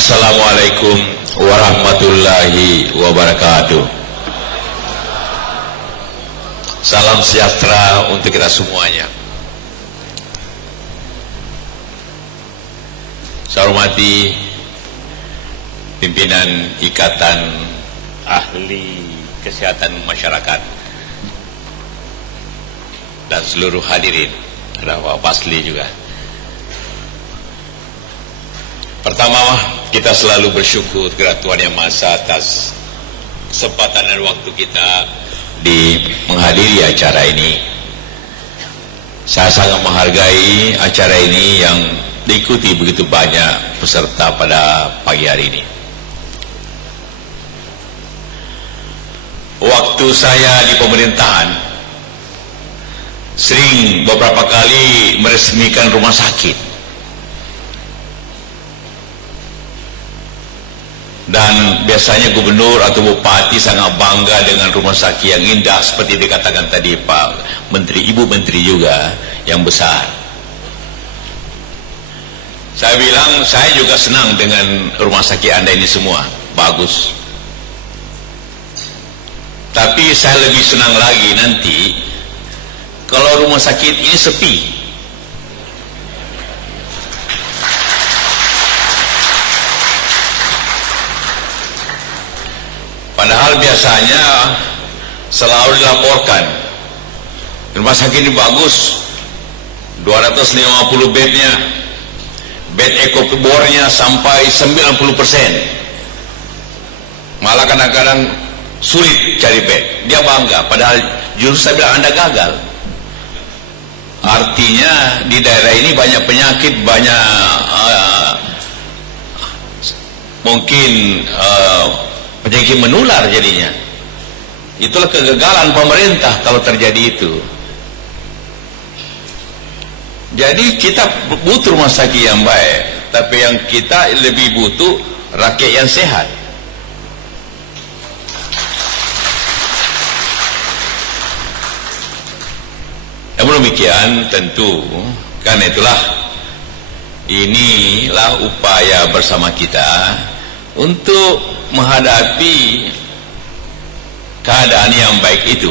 Assalamualaikum warahmatullahi wabarakatuh. Salam sejahtera untuk kita semuanya. Saya hormati pimpinan Ikatan Ahli Kesehatan Masyarakat dan seluruh hadirin, ada Pak Pasli juga. Pertama, kita selalu bersyukur kepada Tuhan Yang Maha Esa atas kesempatan dan waktu kita di menghadiri acara ini. Saya sangat menghargai acara ini yang diikuti begitu banyak peserta pada pagi hari ini. Waktu saya di pemerintahan, sering beberapa kali meresmikan rumah sakit. Dan biasanya gubernur atau bupati sangat bangga dengan rumah sakit yang indah seperti dikatakan tadi Pak Menteri, Ibu Menteri juga yang besar. Saya bilang saya juga senang dengan rumah sakit Anda ini semua, bagus. Tapi saya lebih senang lagi nanti kalau rumah sakit ini sepi. Padahal biasanya selalu dilaporkan rumah sakit ini bagus, 250 bednya, bed ekobornya sampai 90%. Malah kadang-kadang sulit cari bed. Dia bangga, padahal justru saya bilang Anda gagal. Artinya di daerah ini banyak penyakit, banyak mungkin penyakit menular jadinya. Itulah kegagalan pemerintah kalau terjadi itu. Jadi kita butuh rumah sakit yang baik, tapi yang kita lebih butuh rakyat yang sehat. Namun demikian tentu karena itulah inilah upaya bersama kita untuk menghadapi keadaan yang baik itu.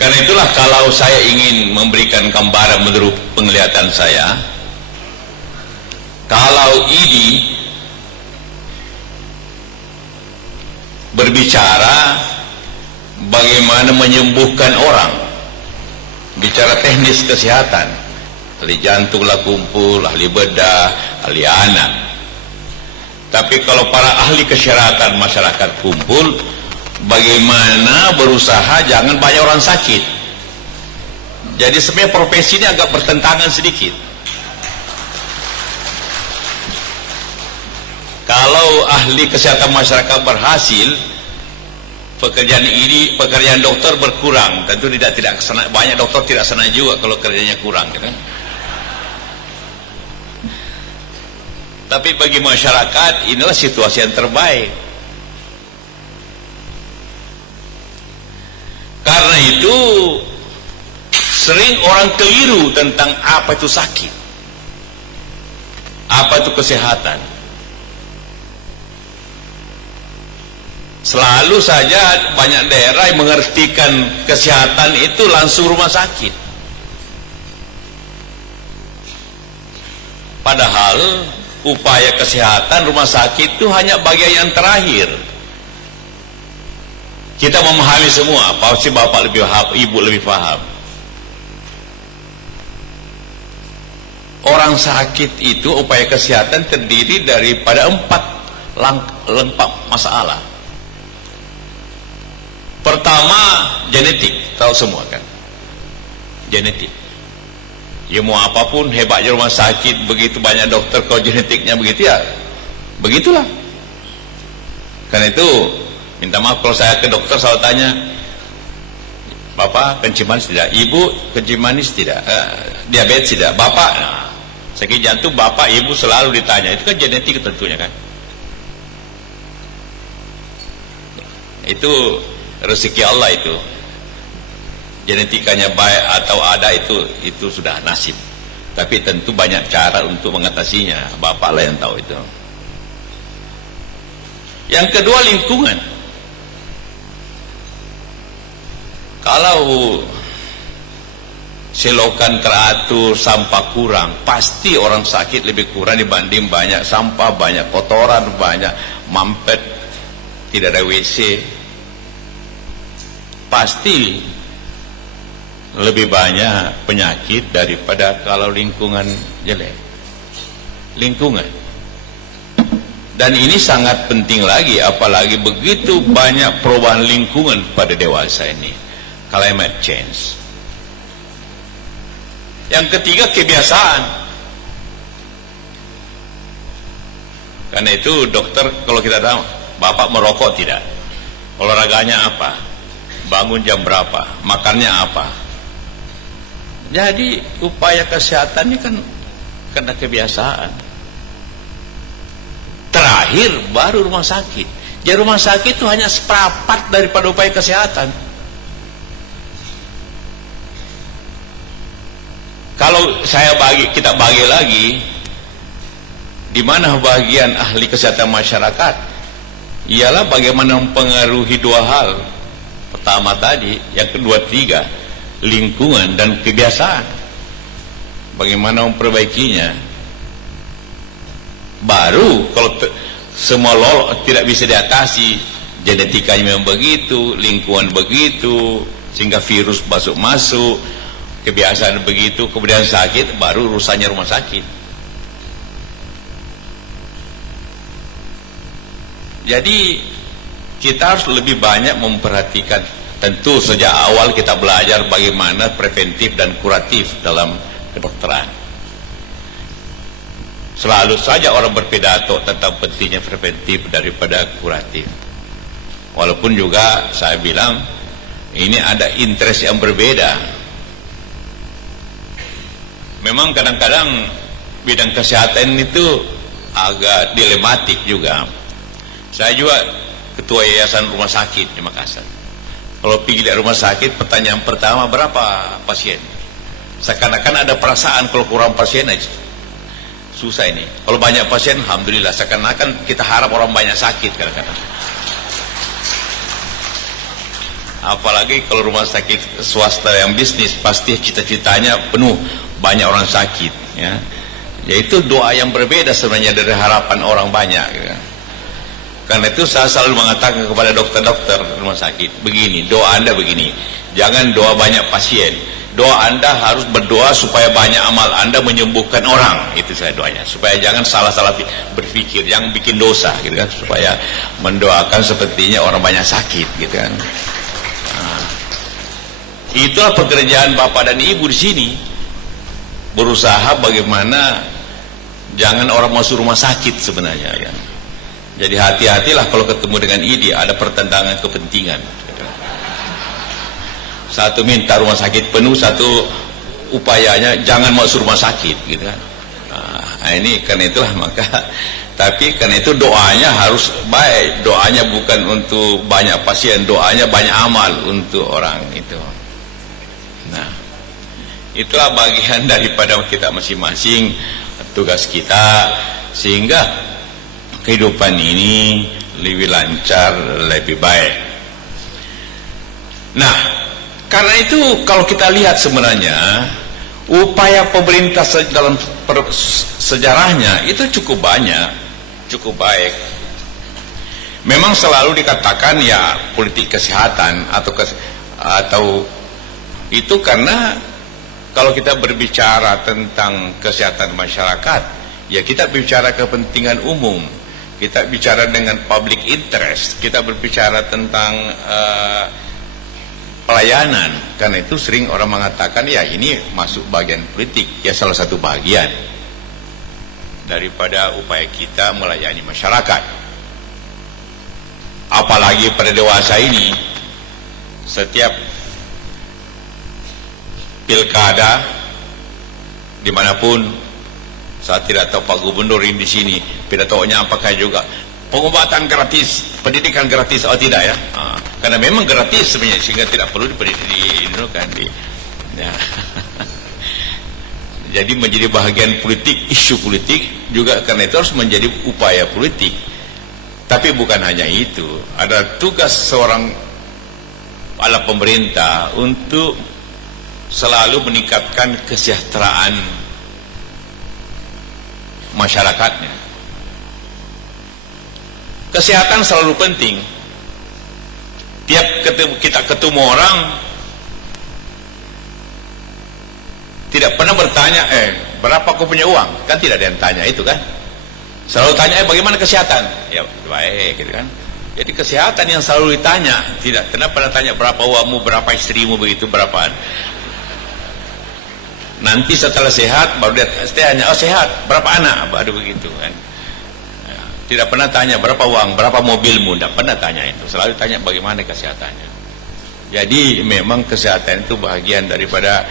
Karena itulah kalau saya ingin memberikan gambaran menurut penglihatan saya, kalau idi berbicara bagaimana menyembuhkan orang, bicara teknis kesehatan, ahli jantung lah kumpul, ahli bedah, ahli anak. Tapi kalau para ahli kesehatan masyarakat kumpul, bagaimana berusaha jangan banyak orang sakit. Jadi sebenarnya profesi ini agak bertentangan sedikit. Kalau ahli kesehatan masyarakat berhasil, pekerjaan dokter berkurang. Tentu tidak kesana, banyak dokter tidak senang juga kalau kerjanya kurang, kan? Tapi bagi masyarakat inilah situasi yang terbaik. Karena itu sering orang keliru tentang apa itu sakit, apa itu kesehatan. Selalu saja banyak daerah yang mengartikan kesehatan itu langsung rumah sakit. Padahal upaya kesehatan rumah sakit itu hanya bagian yang terakhir. Kita memahami semua, pasti bapak lebih paham, ibu lebih paham. Orang sakit itu upaya kesehatan terdiri daripada 4 masalah. Pertama, genetik, tahu semua kan? Genetik. Ya mau apapun hebatnya rumah sakit, begitu banyak dokter, kalau genetiknya begitu ya begitulah. Karena itu minta maaf kalau saya ke dokter selalu tanya, Bapak kencing manis tidak? Ibu kencing manis tidak? Diabetes tidak? Bapak sakit jantung, Bapak Ibu selalu ditanya. Itu kan genetik tentunya kan. Itu rezeki Allah itu. Genetikanya baik atau ada itu sudah nasib. Tapi tentu banyak cara untuk mengatasinya, Bapak lah yang tahu itu. Yang kedua, lingkungan. Kalau selokan teratur, sampah kurang, pasti orang sakit lebih kurang dibanding banyak sampah, banyak kotoran, banyak mampet, tidak ada WC. Pasti lebih banyak penyakit daripada kalau lingkungan jelek. Lingkungan. Dan ini sangat penting lagi, apalagi begitu banyak perubahan lingkungan pada dewasa ini. Climate change. Yang ketiga, kebiasaan. Karena itu dokter, kalau kita tahu, Bapak merokok tidak? Olahraganya apa? Bangun jam berapa? Makannya apa? Jadi upaya kesehatan ini kan karena kebiasaan. Terakhir baru rumah sakit. Jadi rumah sakit itu hanya seperempat daripada upaya kesehatan. Kalau kita bagi lagi, di mana bagian ahli kesehatan masyarakat? Ialah bagaimana mempengaruhi dua hal. Pertama tadi, yang kedua tiga, lingkungan dan kebiasaan. Bagaimana memperbaikinya? Baru kalau semua tidak bisa diatasi, genetikanya memang begitu, lingkungan begitu, sehingga virus masuk, kebiasaan begitu, kemudian sakit, baru urusannya rumah sakit. Jadi kita harus lebih banyak memperhatikan. Tentu sejak awal kita belajar bagaimana preventif dan kuratif dalam kedokteran. Selalu saja orang berpidato tentang pentingnya preventif daripada kuratif. Walaupun juga saya bilang ini ada interest yang berbeda. Memang kadang-kadang bidang kesehatan itu agak dilematik juga. Saya juga ketua yayasan rumah sakit di Makassar. Kalau pergi dari rumah sakit, pertanyaan pertama, berapa pasien? Seakan-akan ada perasaan kalau kurang pasien aja susah ini. Kalau banyak pasien, alhamdulillah. Seakan-akan kita harap orang banyak sakit kadang-kadang. Apalagi kalau rumah sakit swasta yang bisnis, pasti cita-citanya penuh, banyak orang sakit, ya. Yaitu doa yang berbeda sebenarnya dari harapan orang banyak, ya. Karena itu saya selalu mengatakan kepada dokter-dokter rumah sakit, begini, doa Anda begini, jangan doa banyak pasien, doa Anda harus berdoa supaya banyak amal Anda menyembuhkan orang. Itu saya doanya, supaya jangan salah-salah berpikir, jangan bikin dosa, gitu kan, supaya mendoakan sepertinya orang banyak sakit, gitu kan. Nah, itulah pekerjaan Bapak dan Ibu di sini, berusaha bagaimana jangan orang masuk rumah sakit sebenarnya, ya. Jadi hati-hatilah kalau ketemu dengan ide ada pertentangan kepentingan. Satu minta rumah sakit penuh, satu upayanya jangan masuk rumah sakit, gitu kan. Nah, ini karena itulah maka, tapi karena itu doanya harus baik. Doanya bukan untuk banyak pasien, doanya banyak amal untuk orang itu. Nah, itulah bagian daripada kita masing-masing, tugas kita, sehingga kehidupan ini lebih lancar, lebih baik. Nah, karena itu kalau kita lihat sebenarnya upaya pemerintah dalam sejarahnya itu cukup banyak, cukup baik. Memang selalu dikatakan ya politik kesehatan atau itu karena kalau kita berbicara tentang kesehatan masyarakat, ya kita bicara kepentingan umum. Kita bicara dengan public interest, kita berbicara tentang pelayanan. Karena itu sering orang mengatakan ya ini masuk bagian politik, ya salah satu bagian daripada upaya kita melayani masyarakat. Apalagi pada dewasa ini, setiap pilkada dimanapun, saya tidak tahu Pak Gubernur ini di sini pidatonya apakah juga pengobatan gratis, pendidikan gratis atau tidak, ya. Karena memang gratis sebenarnya, sehingga tidak perlu ya. Jadi menjadi bahagian politik, isu politik juga, karena itu harus menjadi upaya politik. Tapi bukan hanya itu, ada tugas seorang kepala pemerintah untuk selalu meningkatkan kesejahteraan masyarakatnya. Kesehatan selalu penting. Tiap kita ketemu orang, tidak pernah bertanya, berapa kau punya uang? Kan tidak ada yang tanya itu kan. Selalu tanya, bagaimana kesehatan? Ya baik gitu kan. Jadi kesehatan yang selalu ditanya, tidak pernah tanya berapa uangmu, berapa istrimu, begitu berapaan. Nanti setelah sehat baru dia tanya, oh sehat, berapa anak, baru begitu kan. Tidak pernah tanya berapa uang, berapa mobilmu, tidak pernah tanya itu. Selalu tanya bagaimana kesehatannya. Jadi memang kesehatan itu bahagian daripada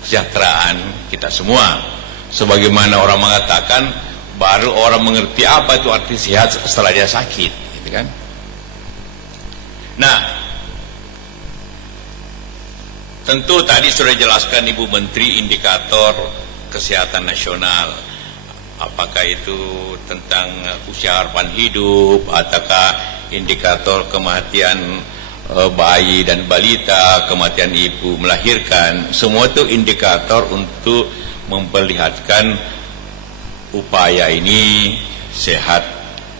kesejahteraan kita semua. Sebagaimana orang mengatakan, baru orang mengerti apa itu arti sehat setelah dia sakit, gitu kan. Nah, tentu tadi sudah jelaskan Ibu Menteri indikator kesehatan nasional. Apakah itu tentang usia harapan hidup, ataukah indikator kematian bayi dan balita, kematian ibu melahirkan. Semua itu indikator untuk memperlihatkan upaya ini sehat,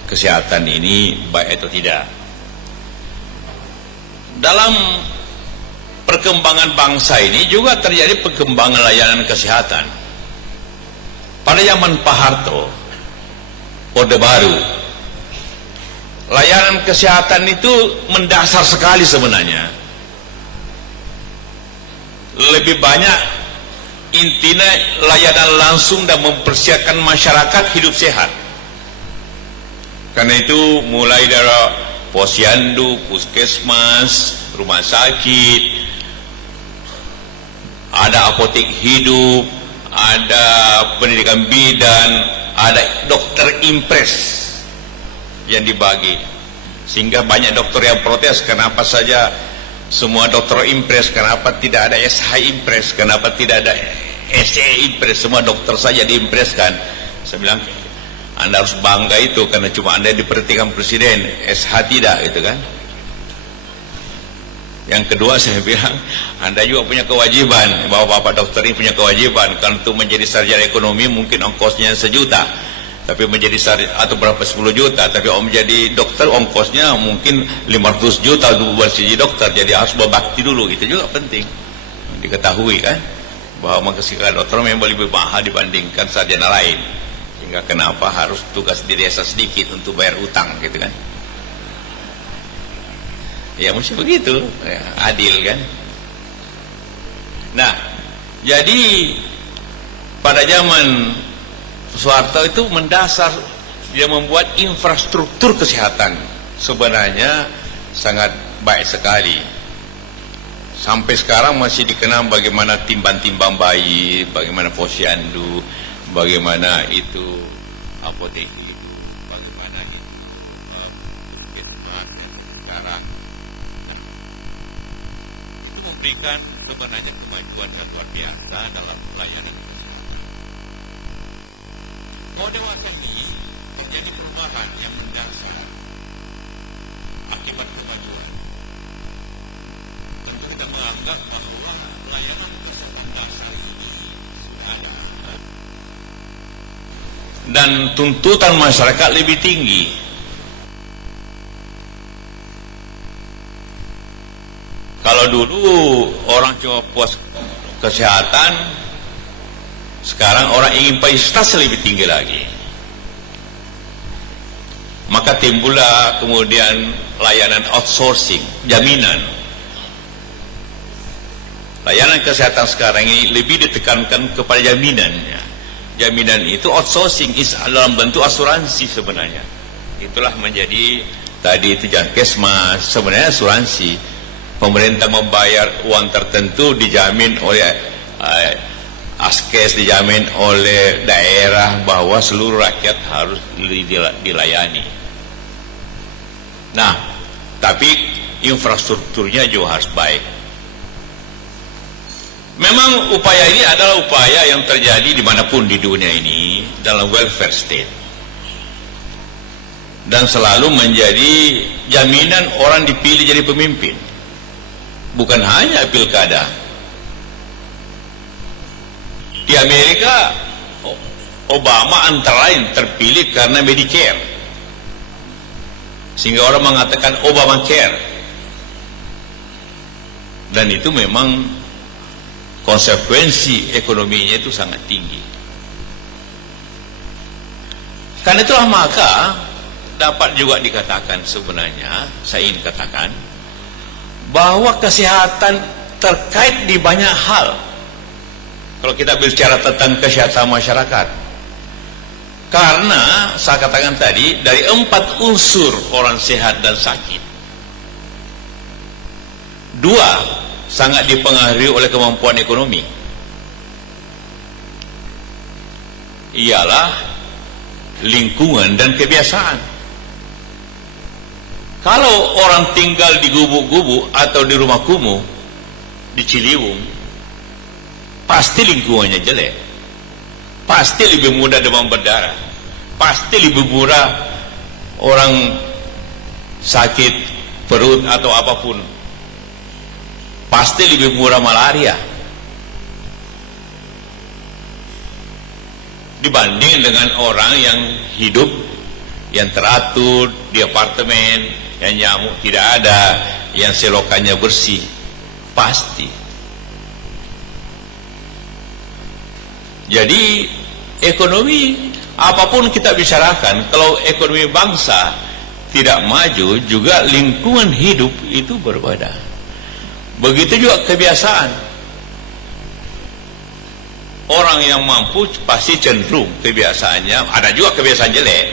kesehatan ini baik atau tidak. Dalam perkembangan bangsa ini juga terjadi perkembangan layanan kesehatan. Pada zaman Pak Harto, Orde Baru, layanan kesehatan itu mendasar sekali sebenarnya. Lebih banyak intinya layanan langsung dan mempersiapkan masyarakat hidup sehat. Karena itu mulai dari posyandu, puskesmas, rumah sakit, ada apotek hidup, ada pendidikan bidan, ada dokter impres yang dibagi. Sehingga banyak dokter yang protes, kenapa saja semua dokter impres, kenapa tidak ada SH impres, kenapa tidak ada SE impres, semua dokter saja diimpreskan. Saya bilang, Anda harus bangga itu, karena cuma Anda diperhatikan presiden, SH tidak, gitu kan. Yang kedua saya bilang, Anda juga punya kewajiban, bahwa Bapak dokter ini punya kewajiban, kan untuk menjadi sarjana ekonomi mungkin ongkosnya 1 juta, tapi menjadi atau berapa 10 juta, tapi menjadi dokter ongkosnya mungkin 500 juta untuk bersiji dokter. Jadi harus berbakti dulu, itu juga penting diketahui kan, bahwa mengkesihkan dokter memang lebih mahal dibandingkan sarjana lain. Sehingga kenapa harus tugas di desa sedikit untuk bayar utang, gitu kan. Ya mesti begitu, ya, adil kan. Nah, jadi pada zaman Soeharto itu mendasar, dia membuat infrastruktur kesehatan sebenarnya sangat baik sekali. Sampai sekarang masih dikenal bagaimana timbang-timbang bayi, bagaimana posyandu, bagaimana itu apotek itu, bagaimana itu sekarang itu memberikan sebenarnya kemajuan yang luar biasa dalam pelayanan. Model ini menjadi perubahan yang mendasar akibat kemajuan. Tentu kita menganggap bahwa pelayanan kesehatan dasar ini sudah ada dan tuntutan masyarakat lebih tinggi. Kalau dulu orang cuma puas kesehatan, sekarang orang ingin prestasi lebih tinggi lagi. Maka timbullah kemudian layanan outsourcing, jaminan. Layanan kesehatan sekarang ini lebih ditekankan kepada jaminannya. Jaminan itu outsourcing, dalam bentuk asuransi sebenarnya. Itulah menjadi tadi itu Jankesmas, sebenarnya asuransi. Pemerintah membayar uang tertentu, dijamin oleh Askes, dijamin oleh daerah bahwa seluruh rakyat harus dilayani. Nah, tapi infrastrukturnya juga harus baik. Memang upaya ini adalah upaya yang terjadi dimanapun di dunia ini dalam welfare state, dan selalu menjadi jaminan orang dipilih jadi pemimpin, bukan hanya pilkada. Di Amerika, Obama antara lain terpilih karena Medicare, sehingga orang mengatakan Obamacare, dan itu memang konsekuensi ekonominya itu sangat tinggi. Karena itulah maka dapat juga dikatakan, sebenarnya saya ingin katakan bahwa kesehatan terkait di banyak hal. Kalau kita bicara tentang kesehatan masyarakat, karena saya katakan tadi, dari 4 unsur orang sehat dan sakit, 2 sangat dipengaruhi oleh kemampuan ekonomi, ialah lingkungan dan kebiasaan. Kalau orang tinggal di gubuk-gubuk atau di rumah kumuh, di Ciliwung, pasti lingkungannya jelek, pasti lebih mudah demam berdarah, pasti lebih murah orang sakit perut atau apapun, pasti lebih murah malaria dibanding dengan orang yang hidup yang teratur di apartemen, yang nyamuk tidak ada, yang selokannya bersih. Pasti. Jadi ekonomi, apapun kita bicarakan, kalau ekonomi bangsa tidak maju, juga lingkungan hidup itu berbeda. Begitu juga kebiasaan. Orang yang mampu pasti cenderung kebiasaannya, ada juga kebiasaan jelek.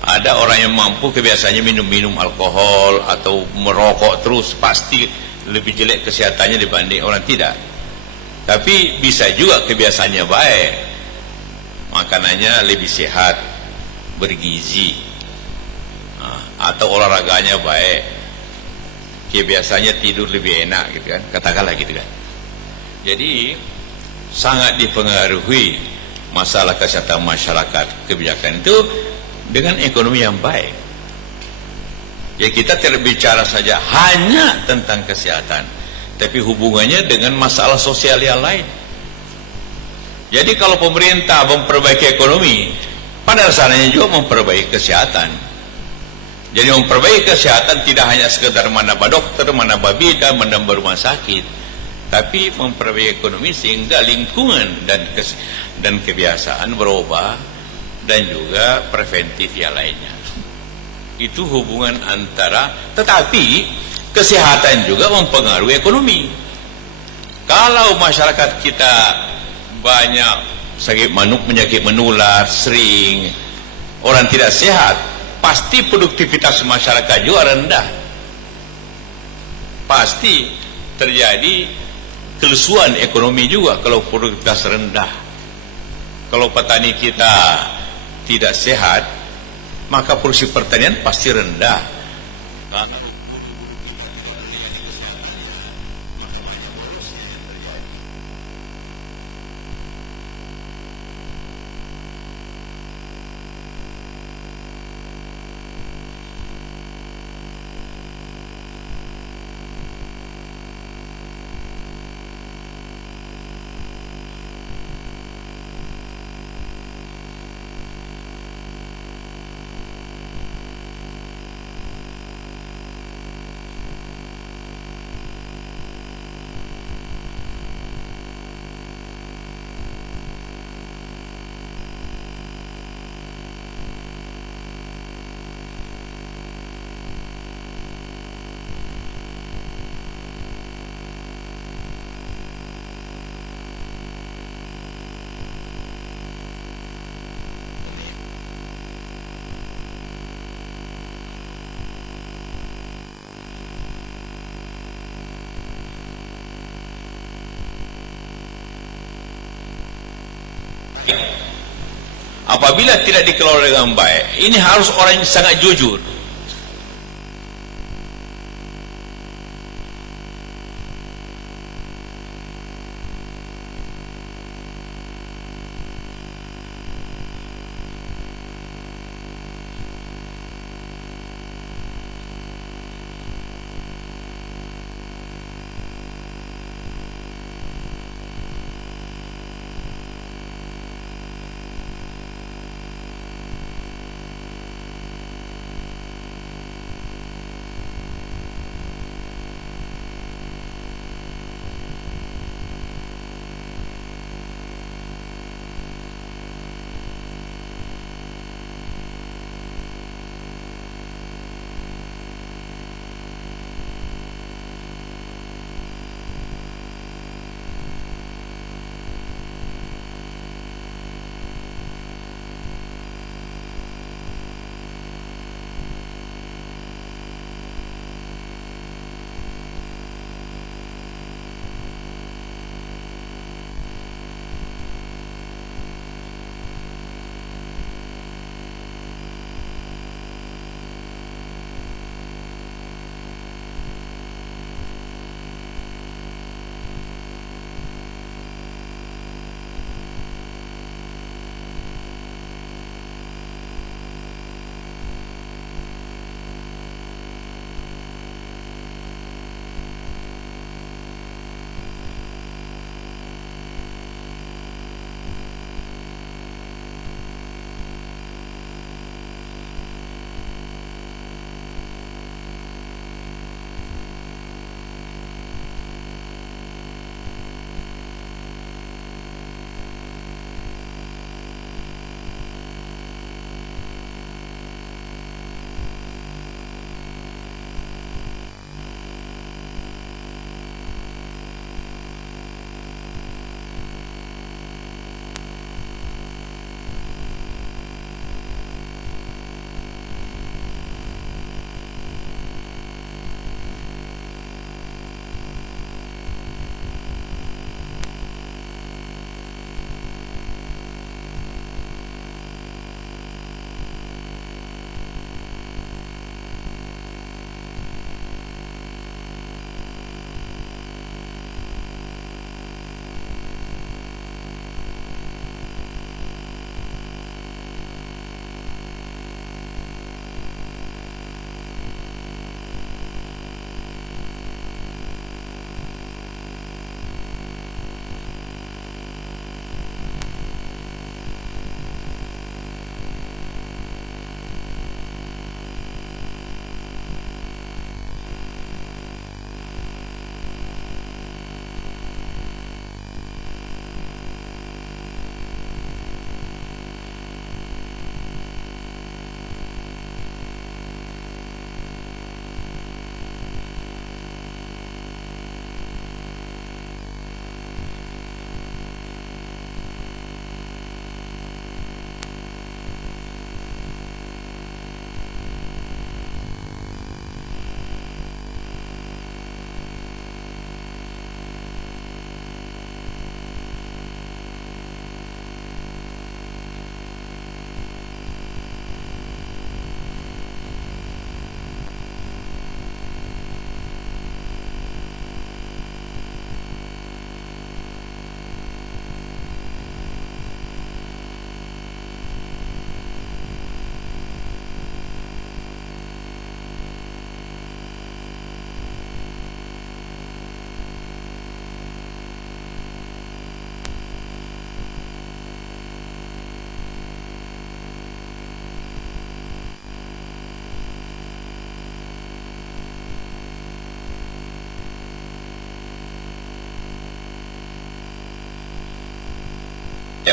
Ada orang yang mampu kebiasaannya minum-minum alkohol atau merokok terus, pasti lebih jelek kesehatannya dibanding orang tidak. Tapi bisa juga kebiasaannya baik, makanannya lebih sehat, bergizi, atau olahraganya baik, biasanya tidur lebih enak gitu kan, katakanlah gitu kan. Jadi sangat dipengaruhi masalah kesehatan masyarakat, kebijakan itu dengan ekonomi yang baik. Ya, kita tidak bicara saja hanya tentang kesehatan, tapi hubungannya dengan masalah sosial yang lain. Jadi kalau pemerintah memperbaiki ekonomi, pada dasarnya juga memperbaiki kesehatan. Jadi memperbaiki kesehatan tidak hanya sekedar menambah dokter, menambah bidan, menambah rumah sakit, tapi memperbaiki ekonomi sehingga lingkungan dan kebiasaan berubah, dan juga preventif yang lainnya. Itu hubungan antara, tetapi kesehatan juga mempengaruhi ekonomi. Kalau masyarakat kita banyak sakit penyakit menular, sering orang tidak sehat, pasti produktivitas masyarakat juga rendah. Pasti terjadi kelesuan ekonomi juga kalau produktivitas rendah. Kalau petani kita tidak sehat, maka produksi pertanian pasti rendah. Apabila tidak dikelola dengan baik, ini harus orang yang sangat jujur.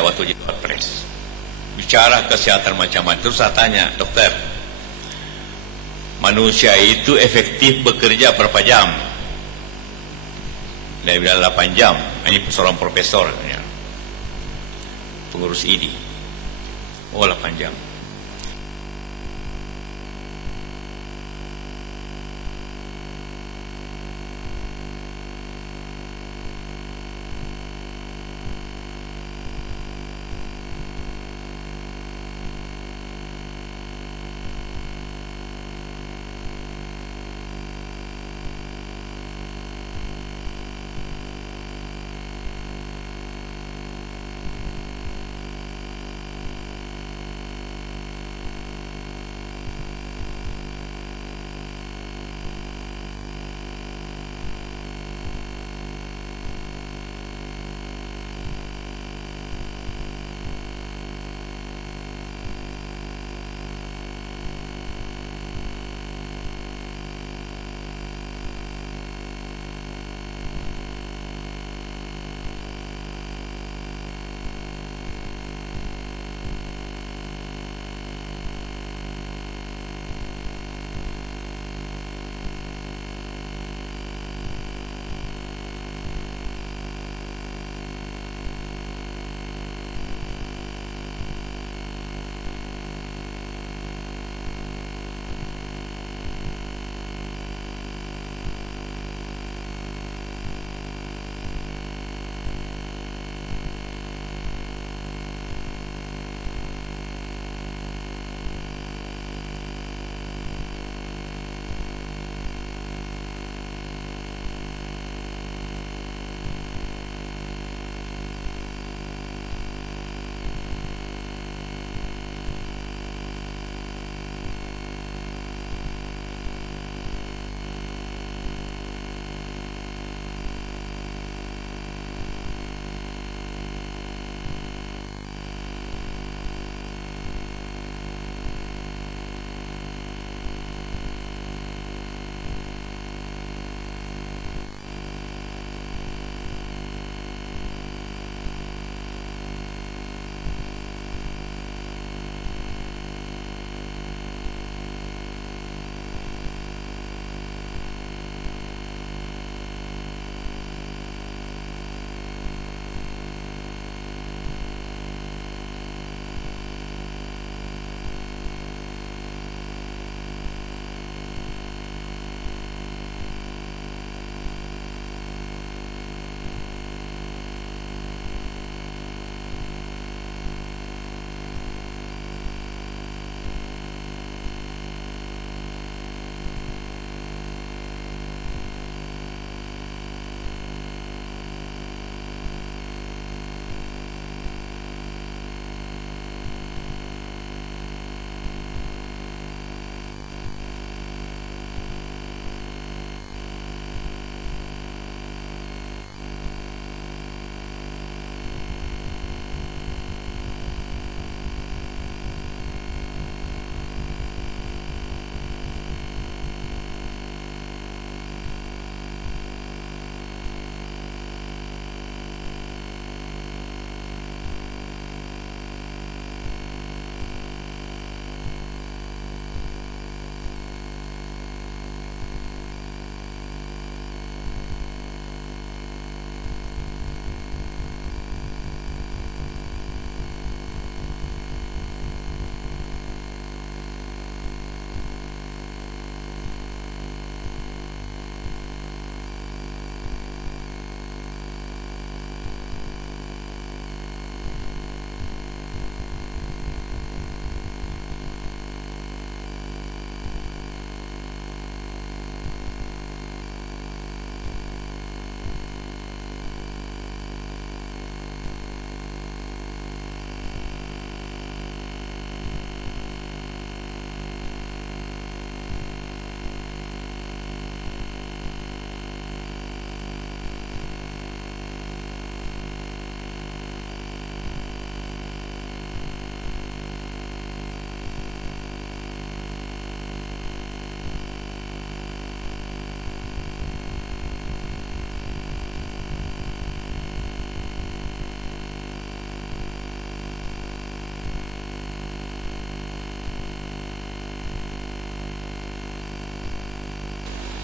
saya waktu jadi Wapres. Bicara kesehatan macam-macam. Terus saya tanya, dokter, manusia itu efektif bekerja berapa jam? Dia bilang 8 jam. Ini seorang profesor, pengurus ID. Oh, 8 jam.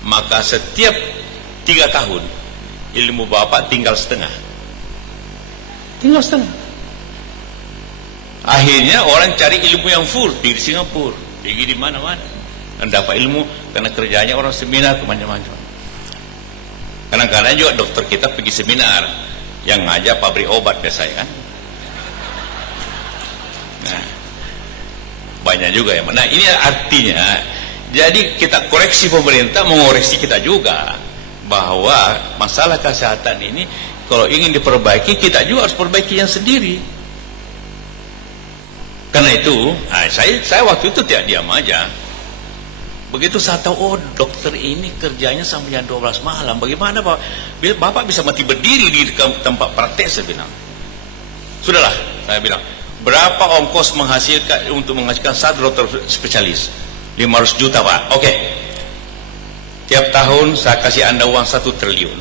maka setiap 3 tahun ilmu bapak tinggal setengah. Akhirnya orang cari ilmu yang full di Singapura, pergi di mana-mana dan dapat ilmu karena kerjanya orang seminar kemana-mana. Kadang-kadang juga dokter kita pergi seminar yang ngajak pabrik obat biasanya kan. Nah, banyak juga ya. Nah, ini artinya jadi kita koreksi, pemerintah mengoreksi kita juga, bahwa masalah kesehatan ini kalau ingin diperbaiki, kita juga harus perbaikinya sendiri. Karena itu, saya waktu itu tidak diam aja. Begitu saya tahu, oh dokter ini kerjanya sampai jam 12 malam, bagaimana Pak? Bapak bisa mati berdiri di tempat praktek, saya bilang. Sudahlah, saya bilang, berapa ongkos untuk menghasilkan satu dokter spesialis? 500 juta Pak. Oke. Tiap tahun saya kasih Anda uang 1 triliun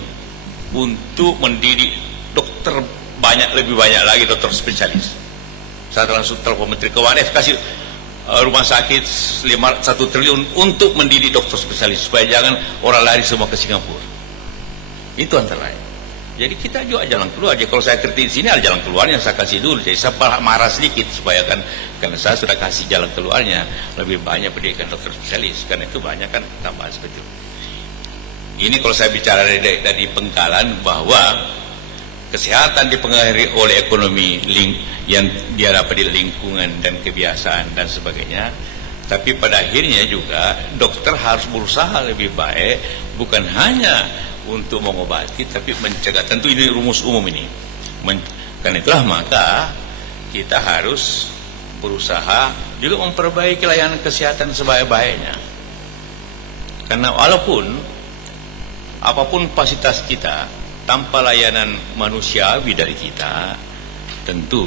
untuk mendidik dokter lebih banyak lagi dokter spesialis. Saya langsung telepon Menteri Keuangan, kasih rumah sakit 1 triliun untuk mendidik dokter spesialis supaya jangan orang lari semua ke Singapura. Itu antara lain. Jadi kita juga jalan keluar aja. Kalau saya kritik di sini ada jalan keluarnya, saya kasih dulu. Jadi saya marah sedikit supaya karena saya sudah kasih jalan keluarnya, lebih banyak pendidikan dokter spesialis. Karena itu banyak kan tambahan seperti itu. Ini kalau saya bicara dari penggalan bahwa kesehatan dipengaruhi oleh ekonomi yang dia dapat di lingkungan dan kebiasaan dan sebagainya. Tapi pada akhirnya juga dokter harus berusaha lebih baik, bukan hanya untuk mengobati tapi mencegah. Tentu ini rumus umum ini. Karena itulah maka kita harus berusaha juga memperbaiki layanan kesehatan sebaik-baiknya. Karena walaupun apapun kapasitas kita, tanpa layanan manusiawi dari kita, tentu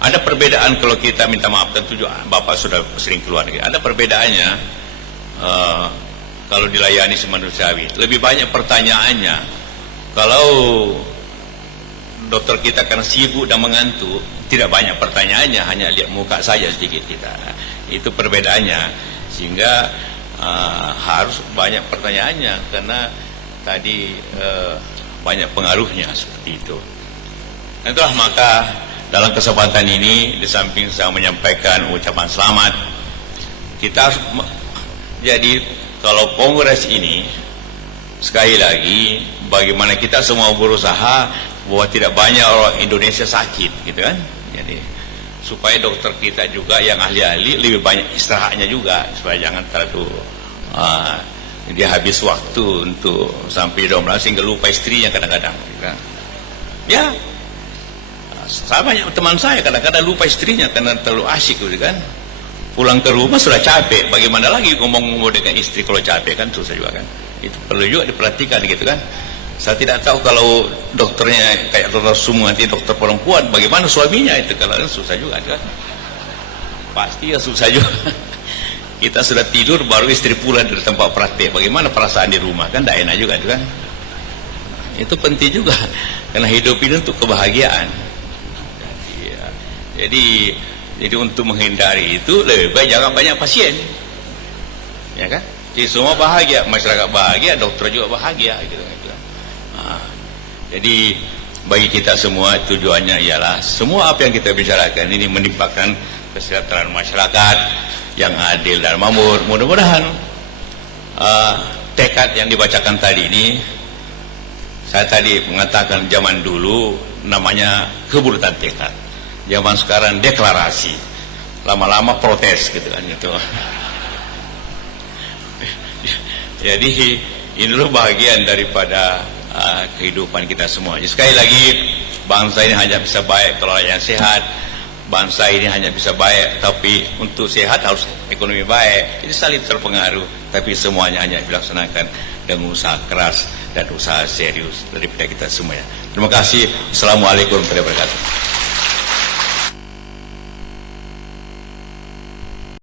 ada perbedaan. Kalau kita minta maaf, tentu juga Bapak sudah sering keluar negeri, ada perbedaannya. Kalau dilayani semanusiawi, lebih banyak pertanyaannya. Kalau dokter kita karena sibuk dan mengantuk, tidak banyak pertanyaannya, hanya lihat muka saja sedikit kita. Itu perbedaannya, sehingga harus banyak pertanyaannya, karena tadi banyak pengaruhnya seperti itu. Itulah maka dalam kesempatan ini, di samping saya menyampaikan ucapan selamat, kita harus jadi, kalau kongres ini sekali lagi, bagaimana kita semua berusaha bahwa tidak banyak orang Indonesia sakit, gitu kan? Jadi supaya dokter kita juga yang ahli-ahli lebih banyak istirahatnya juga, supaya jangan terlalu dia habis waktu untuk sampai 12 sehingga lupa istrinya kadang-kadang. Ya, saya banyak teman saya kadang-kadang lupa istrinya karena terlalu asyik, gitu kan? Pulang ke rumah sudah capek, bagaimana lagi ngomong-ngomong dengan istri kalau capek, kan susah juga kan. Itu perlu juga diperhatikan, gitu kan. Saya tidak tahu kalau dokternya kayak dokter semua, nanti dokter perempuan, bagaimana suaminya itu, kalau susah juga kan. Pasti ya susah juga. Kita sudah tidur baru istri pulang dari tempat praktek, bagaimana perasaan di rumah, kan tidak enak juga itu kan. Itu penting juga, karena hidup ini untuk kebahagiaan. Jadi untuk menghindari itu lebih baik jangan banyak pasien, ya kan? Jadi semua bahagia, masyarakat bahagia, dokter juga bahagia, gitu. Jadi bagi kita semua tujuannya ialah semua apa yang kita bicarakan ini meningkatkan kesejahteraan masyarakat yang adil dan makmur. Mudah-mudahan tekad yang dibacakan tadi ini, saya tadi mengatakan zaman dulu namanya keburutan tekad, zaman sekarang deklarasi, lama-lama protes, gitu kan, gitu. Jadi ini loh bagian daripada kehidupan kita semua. Jadi sekali lagi, bangsa ini hanya bisa baik kalau yang sehat. Bangsa ini hanya bisa baik, tapi untuk sehat harus ekonomi baik. Jadi saling terpengaruh, tapi semuanya hanya dilaksanakan dengan usaha keras dan usaha serius daripada kita semuanya. Terima kasih. Assalamualaikum warahmatullahi wabarakatuh.